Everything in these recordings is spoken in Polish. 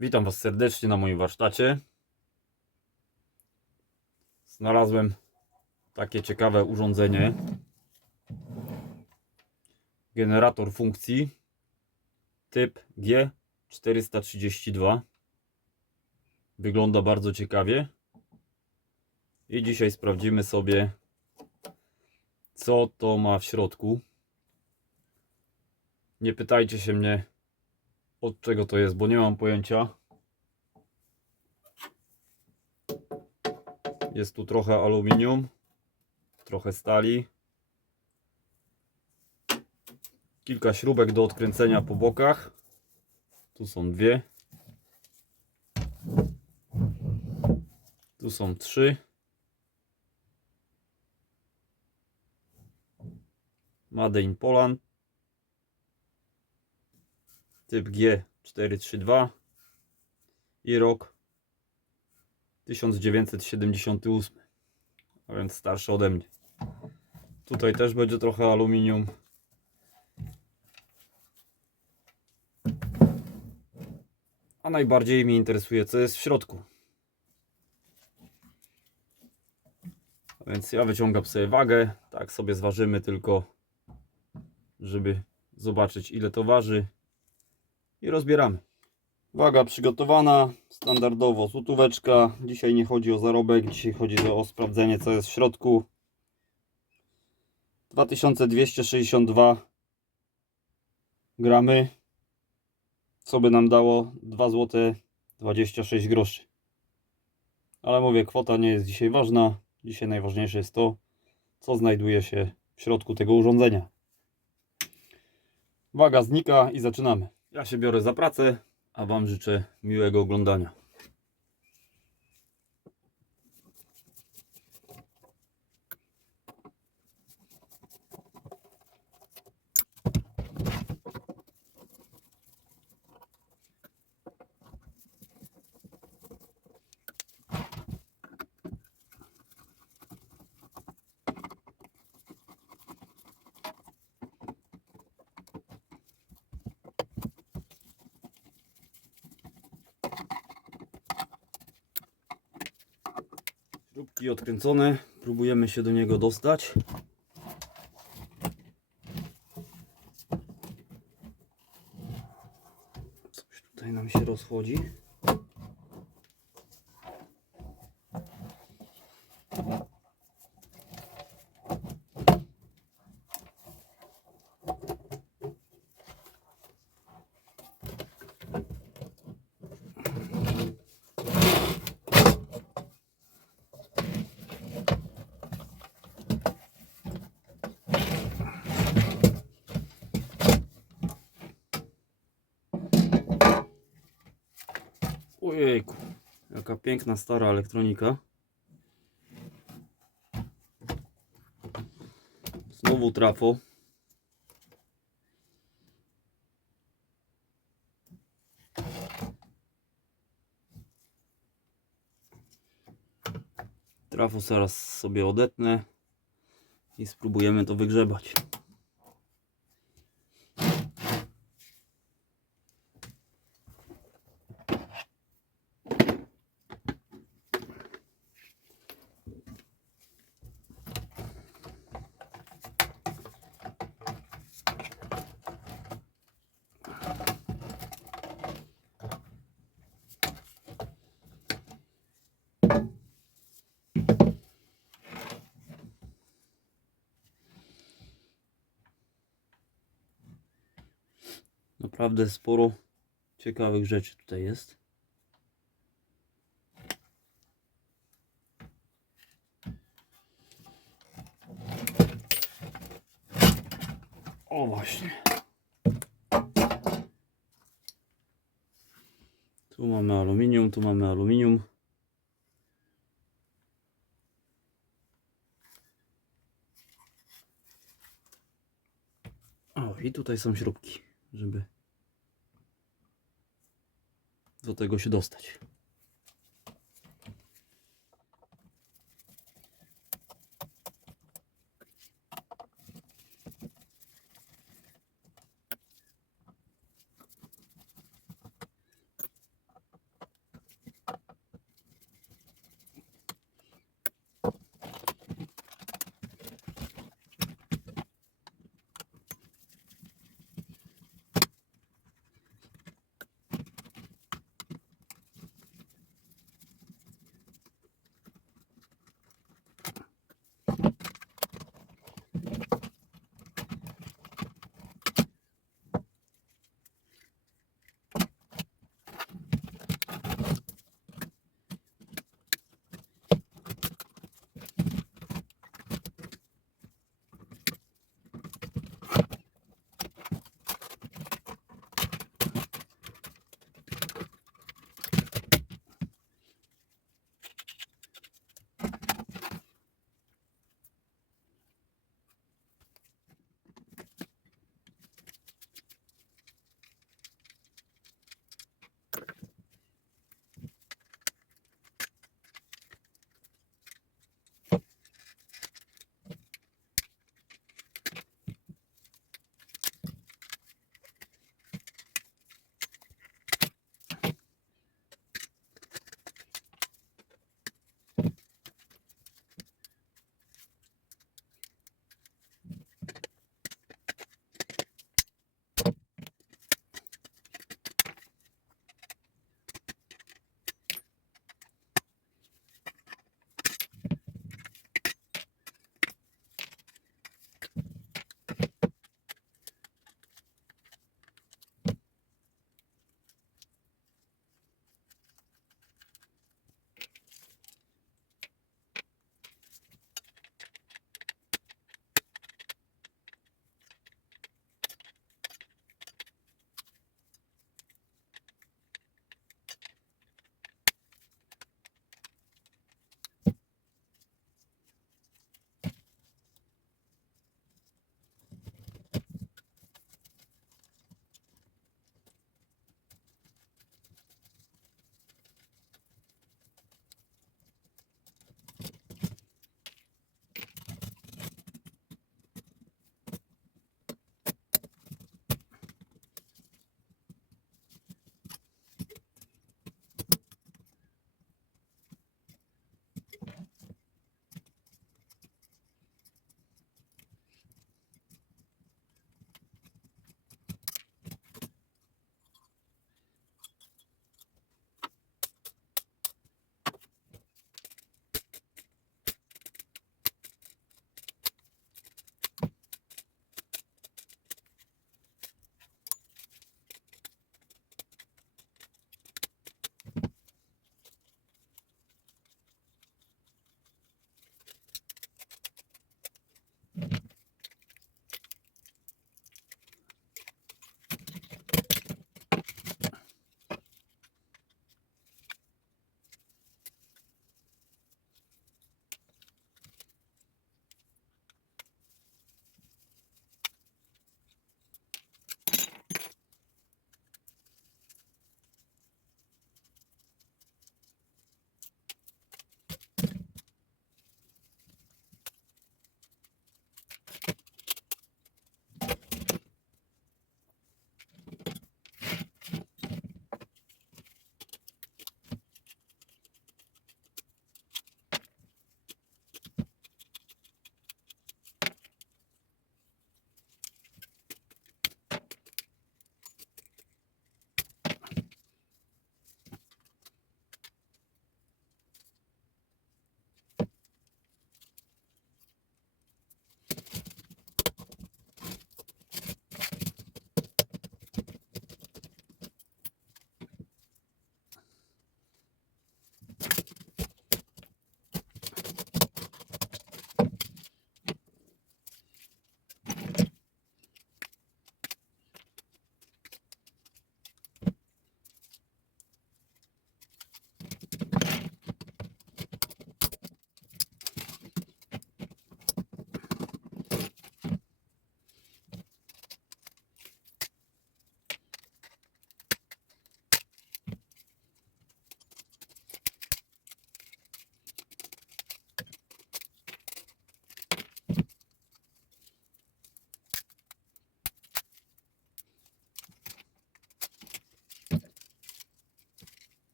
Witam Was serdecznie na moim warsztacie. Znalazłem takie ciekawe urządzenie. Generator funkcji typ G432. Wygląda bardzo ciekawie. I dzisiaj sprawdzimy sobie, co to ma w środku. Nie pytajcie się mnie, od czego to jest, bo nie mam pojęcia. Jest tu trochę aluminium, trochę stali. Kilka śrubek do odkręcenia po bokach. Tu są dwie. Tu są trzy. Made in Poland typ G432 i rok 1978, a więc starszy ode mnie. Tutaj też będzie trochę aluminium. A najbardziej mnie interesuje, co jest w środku. A więc ja wyciągam sobie wagę, tak sobie zważymy tylko, żeby zobaczyć ile to waży i rozbieramy. Waga przygotowana, standardowo złotóweczka. Dzisiaj nie chodzi o zarobek, dzisiaj chodzi o sprawdzenie co jest w środku. 2262 gramy, co by nam dało 2 zł 26 groszy. Ale mówię, kwota nie jest dzisiaj ważna. Dzisiaj najważniejsze jest to, co znajduje się w środku tego urządzenia. Waga znika i zaczynamy. Ja się biorę za pracę, a Wam życzę miłego oglądania. Śrubki odkręcone, próbujemy się do niego dostać. Coś tutaj nam się rozchodzi. Ojejku, jaka piękna stara elektronika. Znowu trafo. Trafo zaraz sobie odetnę i spróbujemy to wygrzebać. Naprawdę sporo ciekawych rzeczy tutaj jest. O właśnie. Tu mamy aluminium, tu mamy aluminium. O, i tutaj są śrubki, żeby do tego się dostać.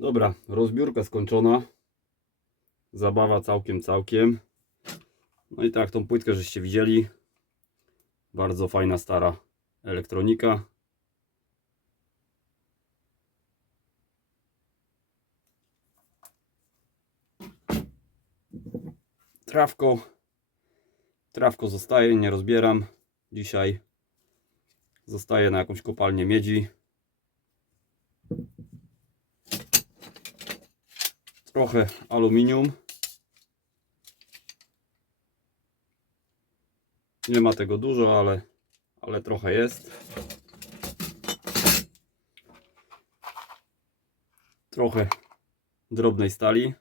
Dobra, rozbiórka skończona. Zabawa całkiem, całkiem. No i tak, tą płytkę żeście widzieli. Bardzo fajna, stara elektronika. Trawko. Trawko zostaje, nie rozbieram. Dzisiaj zostaje na jakąś kopalnię miedzi. Trochę aluminium. Nie ma tego dużo, ale, ale trochę jest. Trochę drobnej stali.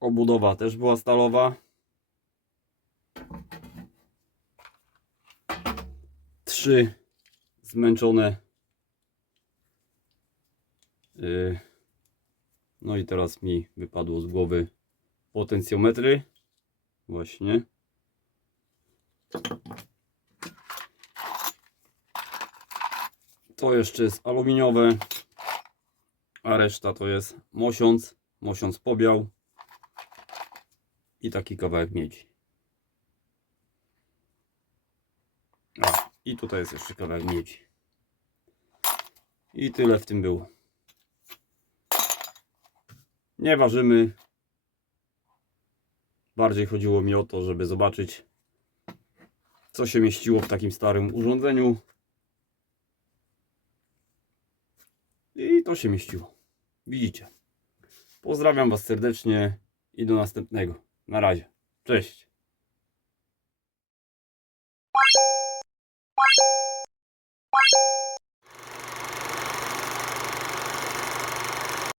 Obudowa też była stalowa. Trzy zmęczone. Yy. No i teraz mi wypadło z głowy potencjometry. Właśnie. To jeszcze jest aluminiowe, a reszta to jest mosiąc, mosiąc pobiał i taki kawałek miedzi. A, i tutaj jest jeszcze kawałek miedzi. I tyle w tym było. Nie ważymy. Bardziej chodziło mi o to, żeby zobaczyć, co się mieściło w takim starym urządzeniu. I to się mieściło. Widzicie. Pozdrawiam Was serdecznie i do następnego. Na razie. Cześć.